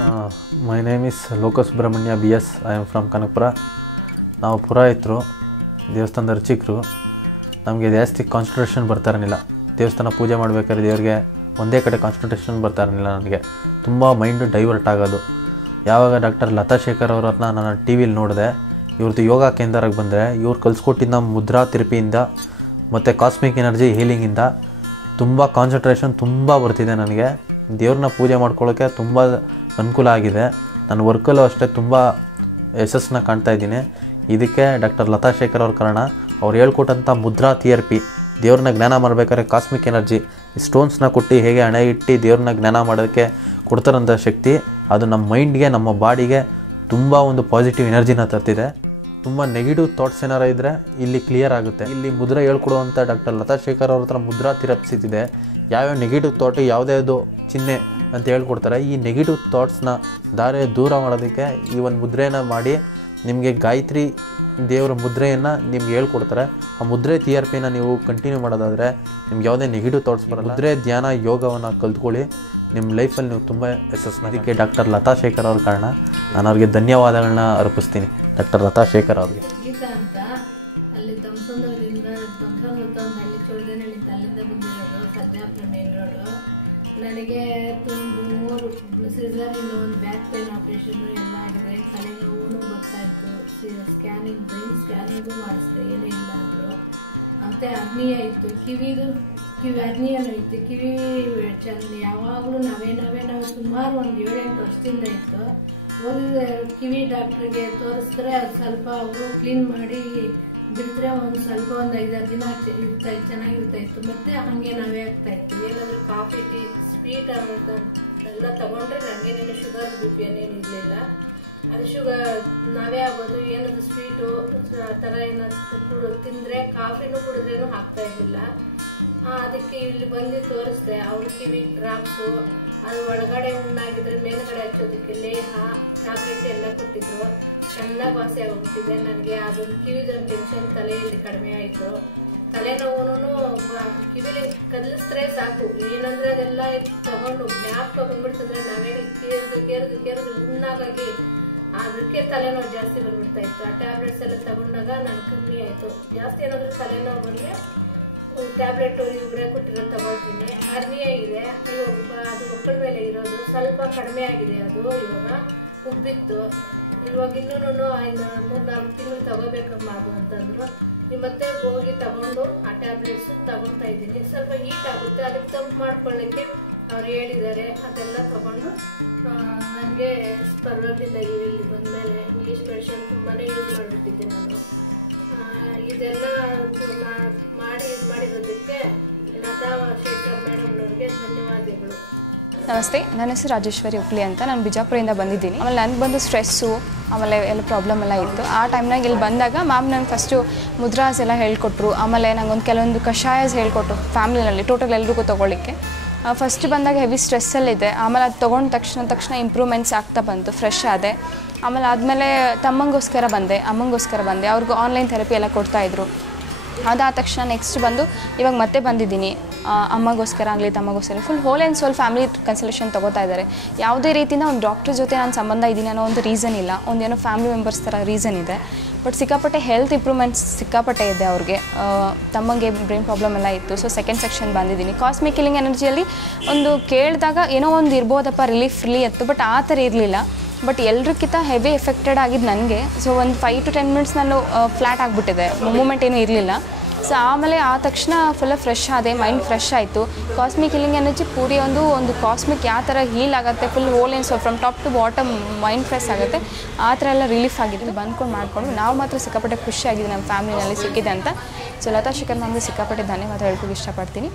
My name is Lokas Brahmanya BS. I am from Kanakpura. ನಾವು ಪುರೋಹಿತರು, ದೇವಸ್ಥಾನದ ಅರ್ಚಕರು. ನಮಗೆ ಜಾಸ್ತಿ ಕಾನ್ಸಂಟ್ರೇಷನ್ ಬರ್ತಾ ಇರಲಿಲ್ಲ. ದೇವಸ್ಥಾನ ಪೂಜೆ ಮಾಡಬೇಕಾದ್ರೆ ದೇವರಿಗೆ ಒಂದೇ ಕಡೆ ಕಾನ್ಸಂಟ್ರೇಷನ್ ಬರ್ತಾ ಇರಲಿಲ್ಲ. ನನಗೆ ತುಂಬ ಮೈಂಡು ಡೈವರ್ಟ್ ಆಗೋದು. ಯಾವಾಗ ಡಾಕ್ಟರ್ ಲತಾ ಶೇಖರ್ ಅವರನ್ನ ನಾನು ಟಿ ವಿಲಿ ನೋಡಿದೆ, ಇವ್ರದ್ದು ಯೋಗ ಕೇಂದ್ರಕ್ಕೆ ಬಂದರೆ ಇವ್ರು ಕಲಿಸ್ಕೊಟ್ಟಿದ್ದ ಮುದ್ರಾ ಥೆರಪಿಯಿಂದ ಮತ್ತು ಕಾಸ್ಮಿಕ್ ಎನರ್ಜಿ ಹೀಲಿಂಗಿಂದ ತುಂಬ ಕಾನ್ಸಂಟ್ರೇಷನ್ ತುಂಬ ಬರ್ತಿದೆ. ನನಗೆ ದೇವ್ರನ್ನ ಪೂಜೆ ಮಾಡ್ಕೊಳ್ಳೋಕ್ಕೆ ತುಂಬ ಅನುಕೂಲ ಆಗಿದೆ. ನನ್ನ ವರ್ಕಲ್ಲೂ ಅಷ್ಟೇ ತುಂಬ ಯಶಸ್ಸನ್ನ ಕಾಣ್ತಾ ಇದ್ದೀನಿ. ಇದಕ್ಕೆ ಡಾಕ್ಟರ್ ಲತಾ ಶೇಖರ್ ಅವ್ರ ಕಾರಣ. ಅವ್ರು ಹೇಳ್ಕೊಟ್ಟಂಥ ಮುದ್ರಾ ಥೆರಪಿ, ದೇವ್ರನ್ನ ಜ್ಞಾನ ಮಾಡಬೇಕಾದ್ರೆ ಕಾಸ್ಮಿಕ್ ಎನರ್ಜಿ ಸ್ಟೋನ್ಸ್ನ ಕೊಟ್ಟು ಹೇಗೆ ಹಣೆ ಇಟ್ಟು ದೇವ್ರನ್ನ ಜ್ಞಾನ ಮಾಡೋಕ್ಕೆ ಕೊಡ್ತಾರಂಥ ಶಕ್ತಿ, ಅದು ನಮ್ಮ ಮೈಂಡ್ಗೆ, ನಮ್ಮ ಬಾಡಿಗೆ ತುಂಬ ಒಂದು ಪಾಸಿಟಿವ್ ಎನರ್ಜಿನ ತರ್ತಿದೆ. ತುಂಬ ನೆಗೆಟಿವ್ ಥಾಟ್ಸ್ ಏನಾರು ಇದ್ದರೆ ಇಲ್ಲಿ ಕ್ಲಿಯರ್ ಆಗುತ್ತೆ. ಇಲ್ಲಿ ಮುದ್ರಾ ಹೇಳ್ಕೊಡುವಂಥ ಡಾಕ್ಟರ್ ಲತಾ ಶೇಖರ್ ಅವ್ರ ಹತ್ರ ಮುದ್ರಾ ಥೆರಪಿಸ್ ಇದೆ. ಯಾವ್ಯಾವ ನೆಗೆಟಿವ್ ಥಾಟು ಯಾವುದ್ಯಾವುದು ಚಿಹ್ನೆ ಅಂತ ಹೇಳ್ಕೊಡ್ತಾರೆ. ಈ ನೆಗೆಟಿವ್ ಥಾಟ್ಸ್ನ ದೂರ ಮಾಡೋದಕ್ಕೆ ಈ ಒಂದು ಮುದ್ರೆನ ಮಾಡಿ ನಿಮಗೆ ಗಾಯತ್ರಿ ದೇವರ ಮುದ್ರೆಯನ್ನು ನಿಮ್ಗೆ ಹೇಳ್ಕೊಡ್ತಾರೆ. ಆ ಮುದ್ರೆ ಥೆರಪಿನ ನೀವು ಕಂಟಿನ್ಯೂ ಮಾಡೋದಾದರೆ ನಿಮ್ಗೆ ಯಾವುದೇ ನೆಗೆಟಿವ್ ಥಾಟ್ಸ್ ಬರಲ್ಲ. ಮುದ್ರೆ ಧ್ಯಾನ ಯೋಗವನ್ನು ಕಲ್ತ್ಕೊಳ್ಳಿ, ನಿಮ್ಮ ಲೈಫಲ್ಲಿ ನೀವು ತುಂಬ ಯಶಸ್ಸು. ಅದಕ್ಕೆ ಡಾಕ್ಟರ್ ಲತಾ ಶೇಖರ್ ಅವ್ರ ಕಾರಣ. ನಾನು ಅವ್ರಿಗೆ ಧನ್ಯವಾದಗಳನ್ನ ಅರ್ಪಿಸ್ತೀನಿ, ಡಾಕ್ಟರ್ ಲತಾ ಶೇಖರ್ ಅವ್ರಿಗೆ. ಗೀತಾ ಅಂತ ಅಲ್ಲಿ ದಂಸಂದ್ರದಿಂದ ಒಂದು ಹಳ್ಳಿ ಚೌಡೇನಹಳ್ಳಿ ಅಲ್ಲಿಂದ ಬಂದಿರೋದು, ಸರ್ಜಾಪುರ ಮೇನ್ ರೋಡು. ನನಗೆ 3 ಸಿಸರಿನ್, ಒಂದು ಬ್ಯಾಕ್ ಪೇನ್ ಆಪ್ರೇಷನ್ನು ಎಲ್ಲ ಆಗಿದೆ. ತಲೆನೋವು ಬರ್ತಾಯಿತ್ತು. ಸ್ಕ್ಯಾನಿಂಗ್, ಬ್ರೈನ್ ಸ್ಕ್ಯಾನಿಂಗು ಮಾಡಿಸ್ದೆ, ಏನೂ ಇಲ್ಲ ಅಂದರು. ಮತ್ತು ಅಗ್ನಿಯ ಇತ್ತು, ಕಿವಿ ಅಗ್ನಿಯೂ ಇತ್ತು. ಕಿವಿ ಯಾವಾಗಲೂ ನಾವು ಸುಮಾರು ಒಂದು 7-8 ವರ್ಷದಿಂದ ಇತ್ತು. ಹೋಗಿದ್ರೆ ಕಿವಿ ಡಾಕ್ಟ್ರಿಗೆ ತೋರಿಸಿದ್ರೆ ಅದು ಸ್ವಲ್ಪ ಅವರು ಕ್ಲೀನ್ ಮಾಡಿ ಬಿಟ್ಟರೆ ಒಂದು 5-6 ದಿನ ಚೆನ್ನಾಗಿರ್ತಾಯಿತ್ತು. ಮತ್ತು ಹಾಗೆ ನಾವೇ ಆಗ್ತಾಯಿತ್ತು. ಏನಾದರೂ ಕಾಫಿ, ಟೀ, ಸ್ವೀಟ್ ಎಲ್ಲ ತೊಗೊಂಡ್ರೆ ನನಗೇನೇನು ಶುಗರ್ ಬಿ ಪಿ ಏನೇನು ಇರಲಿಲ್ಲ. ಅದು ಶುಗರ್ ನಾವೇ ಆಗೋದು. ಏನಾದರೂ ಸ್ವೀಟು ಆ ಥರ ಏನಾದ್ರು ತಿಂದರೆ, ಕಾಫಿನೂ ಕುಡಿದ್ರೇನು ಆಗ್ತಾಯಿರಲಿಲ್ಲ. ಅದಕ್ಕೆ ಇಲ್ಲಿ ಬಂದು ತೋರಿಸ್ದೆ. ಅವ್ರ ಕಿವಿ ಡ್ರಾಪ್ಸು, ಅದು ಒಳಗಡೆ ಹುಣ್ಣಾಗಿದ್ರೆ ಮೇಲ್ಗಡೆ ಹಚ್ಚೋದಕ್ಕೆ ಲೇಹ, ಟ್ಯಾಬ್ಲೆಟ್ ಎಲ್ಲ ಕೊಟ್ಟಿದ್ರು. ಚೆನ್ನಾಗಿ ವಾಸಿ ಆಗೋಗ್ತಿದೆ ನನಗೆ. ಅದೊಂದು ಕಿವಿದೊಂದು ಟೆನ್ಷನ್ ತಲೆಯಲ್ಲಿ ಕಡಿಮೆ ಆಯಿತು. ತಲೆನೋವು ಕಿವಿಲಿ ಕದಲಿಸಿದ್ರೆ ಸಾಕು, ಏನಂದರೆ ಅದೆಲ್ಲ ತಗೊಂಡು ಜ್ಞಾಪಕ ಬಂದ್ಬಿಡ್ತಂದ್ರೆ ನಾವೇನು ಕೇರಿದು ಹುಣ್ಣಾಗಾಗಿ ಅದಕ್ಕೆ ತಲೆನೋವು ಜಾಸ್ತಿ ಬಂದ್ಬಿಡ್ತಾ ಇತ್ತು. ಆ ಟ್ಯಾಬ್ಲೆಟ್ಸ್ ಎಲ್ಲ ತಗೊಂಡಾಗ ನನಗೆ ಕಮ್ಮಿ ಆಯಿತು. ಜಾಸ್ತಿ ಏನಾದರೂ ತಲೆನೋವು ಬಂದರೆ ಟ್ಯಾಬ್ಲೆಟು ಇವರೇ ಕೊಟ್ಟಿರೋದು ತಗೊಳ್ತೀನಿ. ಹರ್ನಿಯ ಇದೆ, ಇವಾಗ ಅದು ಮಕ್ಕಳ ಮೇಲೆ ಇರೋದು ಸ್ವಲ್ಪ ಕಡಿಮೆ ಆಗಿದೆ. ಅದು ಇವಾಗ ಉಬ್ಬಿತ್ತು. ಇವಾಗ ಇನ್ನೂ 3-4 ತಿಂಗಳು ತಗೋಬೇಕಮ್ಮ ಅದು ಅಂತಂದರು. ಮತ್ತೆ ಹೋಗಿ ತಗೊಂಡು ಆ ಟ್ಯಾಬ್ಲೆಟ್ಸು ತಗೊತಾ ಇದ್ದೀನಿ. ಸ್ವಲ್ಪ ಹೀಟ್ ಆಗುತ್ತೆ, ಅದಕ್ಕೆ ತಂಪು ಮಾಡ್ಕೊಳ್ಳಿಕ್ಕೆ ಅವ್ರು ಹೇಳಿದ್ದಾರೆ. ಅದೆಲ್ಲ ತಗೊಂಡು ನನಗೆ ಪರವಾಗಿಲ್ಲ. ಇಲ್ಲಿ ಬಂದಮೇಲೆ ಇಂಗ್ಲೀಷ್ ಮೆಡಿಷನ್ ತುಂಬಾ ಯೂಸ್ ಮಾಡಿಬಿಟ್ಟಿದ್ದೆ ನಾನು. ಇದೆಲ್ಲ ಮಾಡಿ ಮಾಡಿರೋದಕ್ಕೆ ಲತಾ ಶೇಖರ್ ಮೇಡಮ್ನವ್ರಿಗೆ ಧನ್ಯವಾದಗಳು. ನಮಸ್ತೆ, ನನ್ನ ಹೆಸರು ರಾಜೇಶ್ವರಿ ಉಪ್ಲಿ ಅಂತ. ನಾನು ಬಿಜಾಪುರದಿಂದ ಬಂದಿದ್ದೀನಿ. ಆಮೇಲೆ ನನಗೆ ಬಂದು ಸ್ಟ್ರೆಸ್ಸು, ಆಮೇಲೆ ಎಲ್ಲ ಪ್ರಾಬ್ಲಮ್ ಎಲ್ಲ ಇತ್ತು. ಆ ಟೈಮ್ನಾಗ ಇಲ್ಲಿ ಬಂದಾಗ ಮ್ಯಾಮ್ ನನಗೆ ಫಸ್ಟು ಮುದ್ರಾಸ್ ಎಲ್ಲ ಹೇಳ್ಕೊಟ್ರು. ಆಮೇಲೆ ನಂಗೊಂದು ಕೆಲವೊಂದು ಕಷಾಯಸ್ ಹೇಳ್ಕೊಟ್ರು ಫ್ಯಾಮಿಲಿನಲ್ಲಿ ಟೋಟಲ್ ಎಲ್ರಿಗೂ ತೊಗೊಳ್ಳಿಕ್ಕೆ. ಫಸ್ಟ್ ಬಂದಾಗ ಹೆವಿ ಸ್ಟ್ರೆಸ್ಸಲ್ಲಿದೆ. ಆಮೇಲೆ ಅದು ತೊಗೊಂಡ ತಕ್ಷಣ ಇಂಪ್ರೂವ್ಮೆಂಟ್ಸ್ ಆಗ್ತಾ ಬಂತು, ಫ್ರೆಶ್ ಆದೆ. ಆಮೇಲೆ ಆದಮೇಲೆ ತಮ್ಮಂಗೋಸ್ಕರ ಬಂದೆ, ಅಮ್ಮಂಗೋಸ್ಕರ ಬಂದೆ. ಅವ್ರಿಗೂ ಆನ್ಲೈನ್ ಥೆರಪಿ ಎಲ್ಲ ಕೊಡ್ತಾಯಿದ್ರು. ಅದಾದ ತಕ್ಷಣ ನೆಕ್ಸ್ಟ್ ಬಂದು ಇವಾಗ ಮತ್ತೆ ಬಂದಿದ್ದೀನಿ. ಅಮ್ಮಗೋಸ್ಕರ ಆಗಲಿ ತಮ್ಮಗೋಸ್ಕರ full whole and soul family consultation ತೊಗೋತಾ ಇದ್ದಾರೆ. ಯಾವುದೇ ರೀತಿಯಿಂದ ಒಂದು ಡಾಕ್ಟ್ರ್ ಜೊತೆ ನಾನು ಸಂಬಂಧ ಇದ್ದೀನಿ ಅನ್ನೋ ಒಂದು ರೀಸನ್ ಇಲ್ಲ. ಒಂದೇನೋ ಫ್ಯಾಮಿಲಿ ಮೆಂಬರ್ಸ್ ಥರ ರೀಸನ್ ಇದೆ. ಬಟ್ ಸಿಕ್ಕಾಪಟ್ಟೆ ಹೆಲ್ತ್ ಇಂಪ್ರೂವ್ಮೆಂಟ್ಸ್ ಸಿಕ್ಕಾಪಟ್ಟೆ ಇದೆ ಅವ್ರಿಗೆ. ತಮ್ಮಂಗೆ ಬ್ರೈನ್ ಪ್ರಾಬ್ಲಮ್ ಎಲ್ಲ ಇತ್ತು. ಸೊ ಸೆಕೆಂಡ್ ಸೆಕ್ಷನ್ ಬಂದಿದ್ದೀನಿ. ಕಾಸ್ಮಿಕ್ ಹೀಲಿಂಗ್ ಎನರ್ಜಿಯಲ್ಲಿ ಒಂದು ಕೇಳಿದಾಗ ಏನೋ ಒಂದು ಇರ್ಬೋದಪ್ಪ, ರಿಲೀಫ್ ಇತ್ತು. ಬಟ್ ಆ ಥರ ಇರಲಿಲ್ಲ. ಬಟ್ ಎಲ್ರಿಗಿಂತ ಹೆವಿ ಎಫೆಕ್ಟೆಡ್ ಆಗಿದ್ದು ನನಗೆ. ಸೊ ಒಂದು 5 to 10 minutes ನಾನು ಫ್ಲ್ಯಾಟ್ ಆಗಿಬಿಟ್ಟಿದೆ, ಮೂಮೆಂಟ್ ಏನೂ ಇರಲಿಲ್ಲ. ಸೊ ಆಮೇಲೆ ಆ ತಕ್ಷಣ ಫುಲ್ಲ ಫ್ರೆಶ್ ಆದೆ, ಮೈಂಡ್ ಫ್ರೆಶ್ ಆಯಿತು. ಕಾಸ್ಮಿಕ್ ಹೀಲಿಂಗ್ ಎನರ್ಜಿ ಪೂರಿ ಒಂದು ಕಾಸ್ಮಿಕ್ ಯಾವ ಥರ ಹೀಲ್ ಆಗುತ್ತೆ, full whole and soul from top to bottom mind fresh ಆಗುತ್ತೆ. ಆ ಥರ ಎಲ್ಲ ರಿಲೀಫ್ ಆಗಿದೆ. ಬಂದ್ಕೊಂಡು ಮಾಡಿಕೊಂಡು ನಾವು ಮಾತ್ರ ಸಿಕ್ಕಾಪಟ್ಟೆ ಖುಷಿಯಾಗಿದೆ ನಮ್ಮ ಫ್ಯಾಮಿಲಿನಲ್ಲಿ ಸಿಕ್ಕಿದೆ ಅಂತ. ಸೊ ಲತಾ ಶೇಖರ್ ಮ್ಯಾಮ್ಗೆ ಸಿಕ್ಕಾಪಟ್ಟೆ ಧನ್ಯವಾದ ಹೇಳ್ಕೊಂಡು ಇಷ್ಟಪಡ್ತೀನಿ.